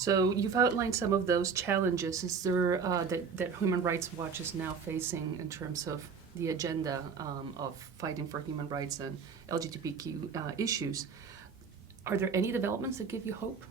So you've outlined some of those challenges. Is there that Human Rights Watch is now facing in terms of the agenda of fighting for human rights and LGBTQ issues? Are there any developments that give you hope?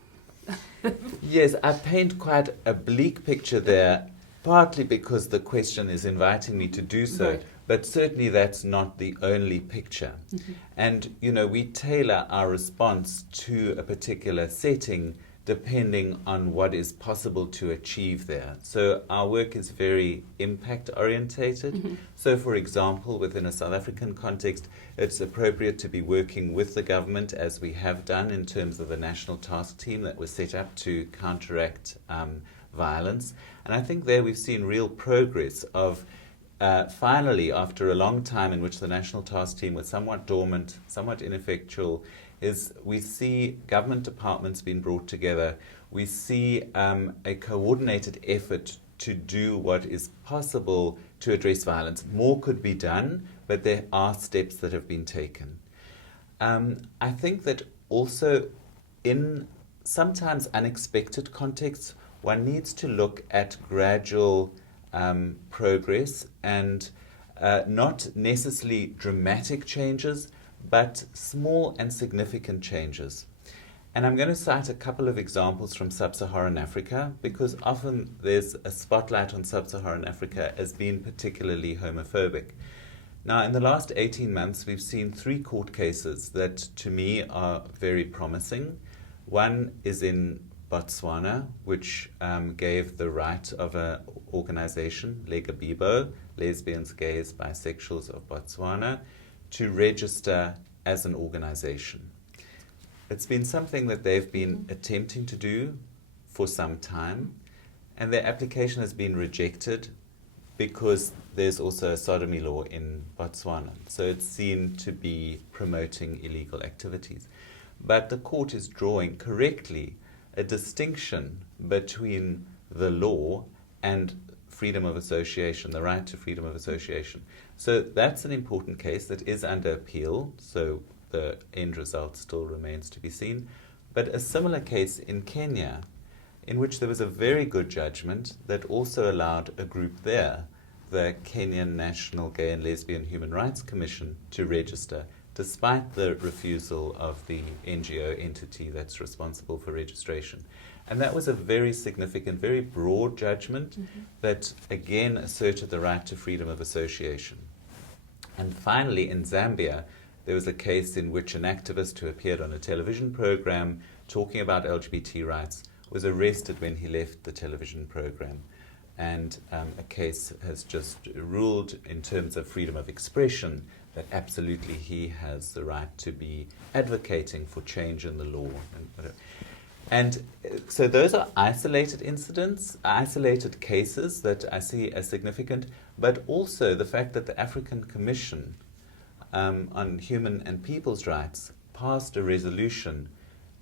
Yes, I paint quite a bleak picture there, partly because the question is inviting me to do so, Right. but certainly that's not the only picture. Mm-hmm. And, we tailor our response to a particular setting depending on what is possible to achieve there. So our work is very impact orientated. Mm-hmm. So for example, within a South African context, it's appropriate to be working with the government, as we have done in terms of the national task team that was set up to counteract violence. And I think there we've seen real progress of finally, after a long time in which the national task team was somewhat dormant, somewhat ineffectual, is we see government departments being brought together. We see a coordinated effort to do what is possible to address violence. More could be done, but there are steps that have been taken. I think that also in sometimes unexpected contexts, one needs to look at gradual progress and not necessarily dramatic changes, but small and significant changes. And I'm going to cite a couple of examples from sub-Saharan Africa, because often there's a spotlight on sub-Saharan Africa as being particularly homophobic. Now, in the last 18 months, we've seen 3 court cases that, to me, are very promising. One is in Botswana, which gave the right of an organization, Legabibo, Lesbians, Gays, Bisexuals of Botswana, to register as an organization. It's been something that they've been attempting to do for some time, and their application has been rejected because there's also a sodomy law in Botswana. So it's seen to be promoting illegal activities. But the court is drawing correctly a distinction between the law and freedom of association, the right to freedom of association. So that's an important case that is under appeal, so the end result still remains to be seen. But a similar case in Kenya, in which there was a very good judgment that also allowed a group there, the Kenyan National Gay and Lesbian Human Rights Commission, to register, despite the refusal of the NGO entity that's responsible for registration. And that was a very significant, very broad judgment that again asserted the right to freedom of association. And finally, in Zambia, there was a case in which an activist who appeared on a television program talking about LGBT rights was arrested when he left the television program. And a case has just ruled in terms of freedom of expression that absolutely he has the right to be advocating for change in the law. And so those are isolated incidents, isolated cases that I see as significant, but also the fact that the African Commission on Human and People's Rights passed a resolution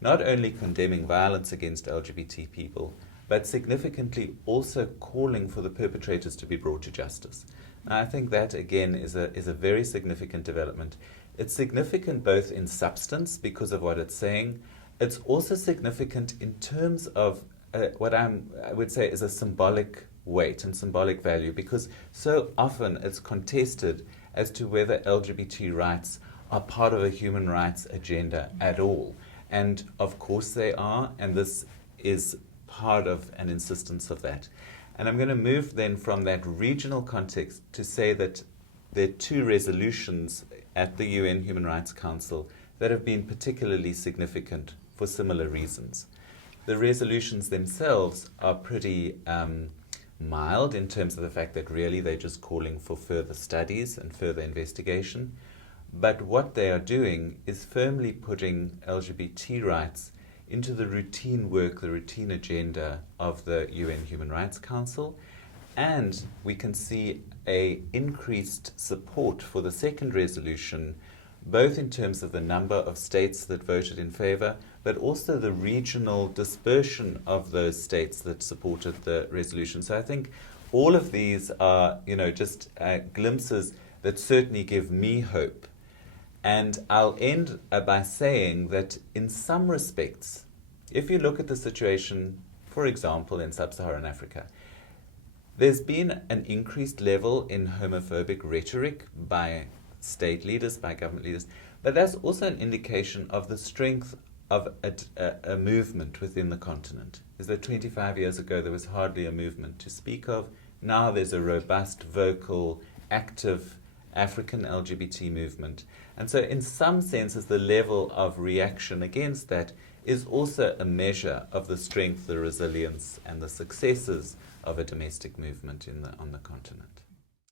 not only condemning violence against LGBT people, but significantly also calling for the perpetrators to be brought to justice. Now, I think that, again, is a very significant development. It's significant both in substance because of what it's saying. It's also significant in terms of what I would say is a symbolic weight and symbolic value, because so often it's contested as to whether LGBT rights are part of a human rights agenda at all. And of course they are, and this is part of an insistence of that. And I'm going to move then from that regional context to say that there are 2 resolutions at the UN Human Rights Council that have been particularly significant for similar reasons. The resolutions themselves are pretty mild in terms of the fact that really they're just calling for further studies and further investigation. But what they are doing is firmly putting LGBT rights into the routine work, the routine agenda of the UN Human Rights Council. And we can see an increased support for the second resolution, both in terms of the number of states that voted in favor, but also the regional dispersion of those states that supported the resolution. So I think all of these are, just glimpses that certainly give me hope. And I'll end by saying that in some respects, if you look at the situation for example, in sub-Saharan Africa. There's been an increased level in homophobic rhetoric by state leaders, by government leaders, but that's also an indication of the strength of a movement within the continent. Is that 25 years ago there was hardly a movement to speak of. Now there's a robust, vocal, active African LGBT movement. And so in some senses the level of reaction against that is also a measure of the strength, the resilience, and the successes of a domestic movement on the continent.